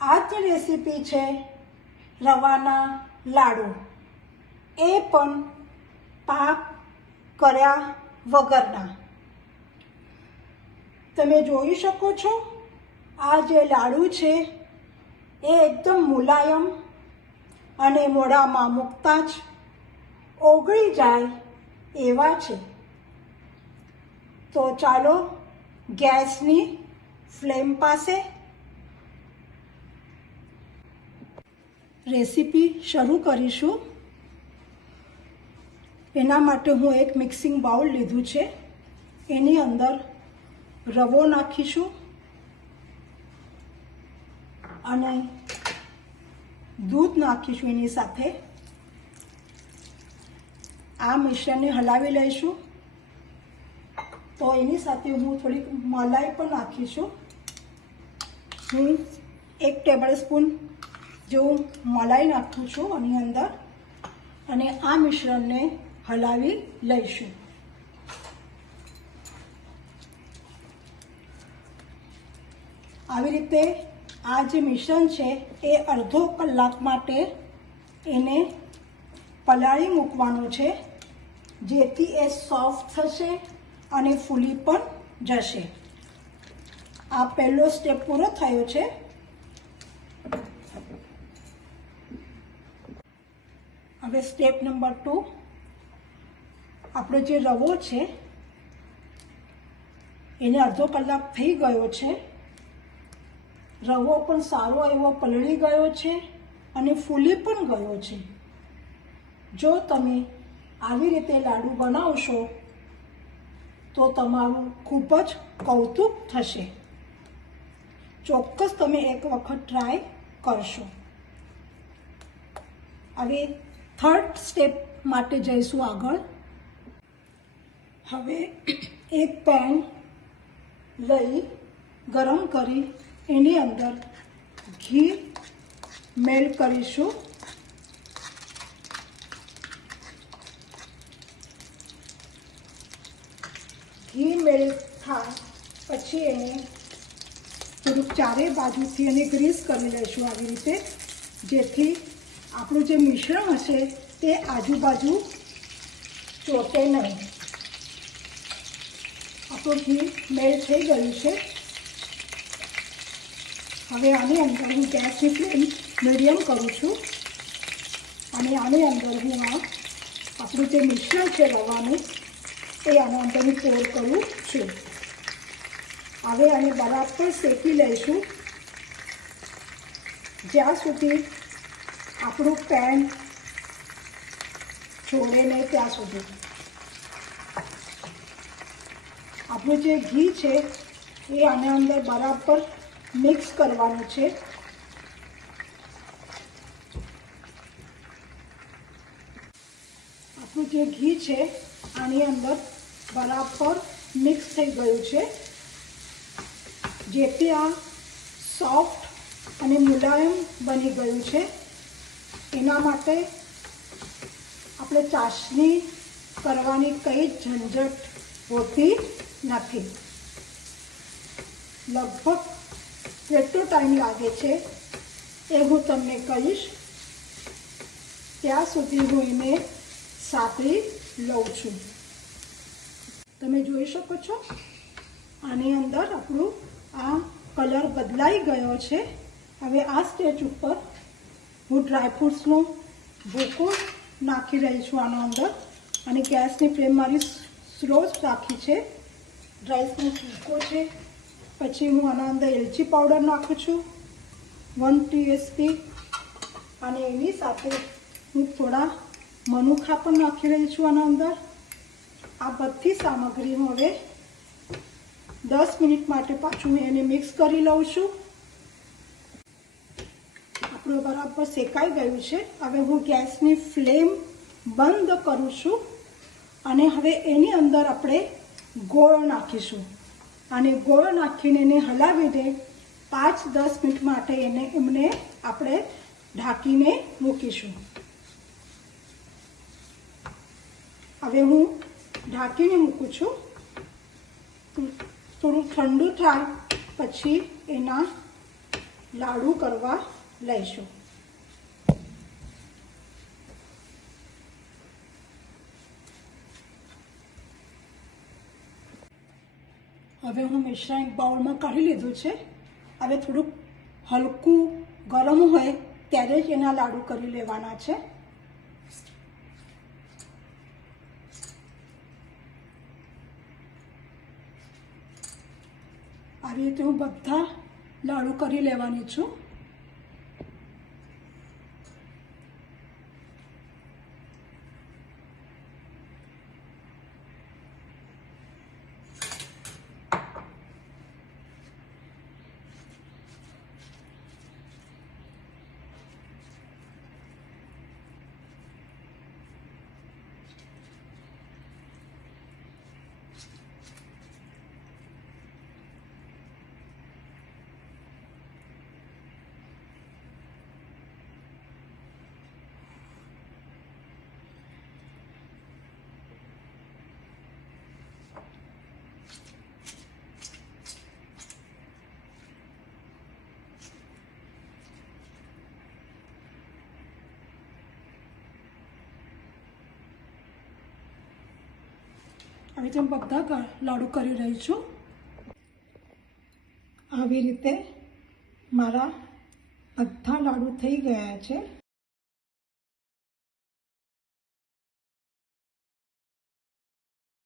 આજની રેસીપી છે રવાના લાડુ, એ પણ પાક કર્યા વગરના. તમે જોઈ શકો છો આ જે લાડુ છે એ એકદમ મુલાયમ અને મોઢામાં મૂકતા જ ઓગળી જાય એવા છે. તો ચાલો ગેસની ફ્લેમ પાસે રેસીપી શરૂ કરીશું. એના માટે હું એક મિક્સિંગ બાઉલ લીધું છે. એની અંદર રવો નાખીશું અને દૂધ નાખીશું. એની સાથે આ મિશ્રણને હલાવી લઈશું. તો એની સાથે હું થોડીક મલાઈ પણ નાખીશું. હું 1 ટેબલ સ્પૂન જેવું મલાઈ નાખું છું આની અંદર અને આ મિશ્રણને હલાવી લઈશું. આવી રીતે આ જે મિશ્રણ છે એ અડધો કલાક માટે એને પલાળી મૂકવાનું છે, જેથી એ સોફ્ટ થશે અને ફૂલી પણ જશે. આ પહેલો સ્ટેપ પૂરો થયો છે. હવે સ્ટેપ નંબર 2, આપણો જે રવો છે એને અડધો કલાક થઈ ગયો છે. રવો પણ સારો એવો પલળી ગયો છે અને ફૂલી પણ ગયો છે. જો તમે આવી રીતે લાડુ બનાવશો તો તમારું ખૂબ જ કૌતુક થશે. ચોક્કસ તમે એક વખત ટ્રાય કરશો. હવે થર્ડ સ્ટેપ માટે જઈશું આગળ. હવે એક પેન લઈ ગરમ કરી એની અંદર ઘી મેલ્ટ કરીશું. ઘી મેલ્ટ થાય પછી એને થોડુંક ચારે બાજુથી એને ગ્રીસ કરી લઈશું આવી રીતે, જેથી આપણું જે મિશ્રણ હશે તે આજુબાજુ ચોટે નહીં. આપણું ઘી મેલ્ટ થઈ ગયું છે. હવે આની અંદર હું ગેસની ફ્લેમ મીડિયમ કરું છું અને આની અંદર હું આપણું જે મિશ્રણ છે રવાનું એ આના અંદર હું પોર કરું છું. હવે આને બરાબર શેકી લઈશું જ્યાં સુધી આપણું પેન છોડે નહીં ત્યાં સુધી. આપણું જે ઘી છે એ આના અંદર બરાબર મિક્સ કરવાનું છે. આપણું જે ઘી છે આની અંદર બરાબર મિક્સ થઈ ગયું છે, જેથી આ સોફ્ટ અને મુલાયમ બની ગયું છે. એના માટે આપણે ચાસણી કરવાની કંઈ ઝંઝટ હોતી નથી. લગભગ કેટલો ટાઈમ લાગે છે એ હું તમને કહીશ. ત્યાં સુધી હું એને સાતળી લઉં છું. તમે જોઈ શકો છો આની અંદર આપણું આ કલર બદલાઈ ગયો છે. હવે આ સ્ટેજ ઉપર હું ડ્રાયફ્રૂટ્સનો ભૂકો નાખી રહી છું આના અંદર અને ગેસની ફ્લેમ મારી સ્લો રાખી છે. ડ્રાયફ્રૂટ ભૂકો છે. પછી હું આના અંદર એલચી પાવડર નાખું છું 1 ટીસ્પૂન અને એની સાથે હું થોડા મનુખા પણ નાખી રહી છું આના અંદર. આ બધી સામગ્રી હું હવે 10 મિનિટ માટે પાછું એને મિક્સ કરી લઉં છું. આપણું બરાબર શેકાઈ ગયું છે. હવે હું ગેસની ફ્લેમ બંધ કરું છું અને હવે એની અંદર આપણે ગોળ નાખીશું અને ગોળ નાખીને એને હલાવીને 5-10 મિનિટ માટે એમને આપણે ઢાંકીને મૂકીશું. હવે હું ઢાંકીને મૂકું છું. થોડું ઠંડુ થાય પછી એના લાડુ કરવા લઈશું. હવે હું મિશ્રણ એક બાઉલમાં કાઢી લીધું છે. હવે થોડુંક હલકું ગરમ હોય ત્યારે જ એના લાડુ કરી લેવાના છે. આવી રીતે હું બધા લાડુ કરી લેવાની છું. આવી રીતે હું બધા લાડુ કરી રહી છું. આવી રીતે મારા બધા લાડુ થઈ ગયા છે.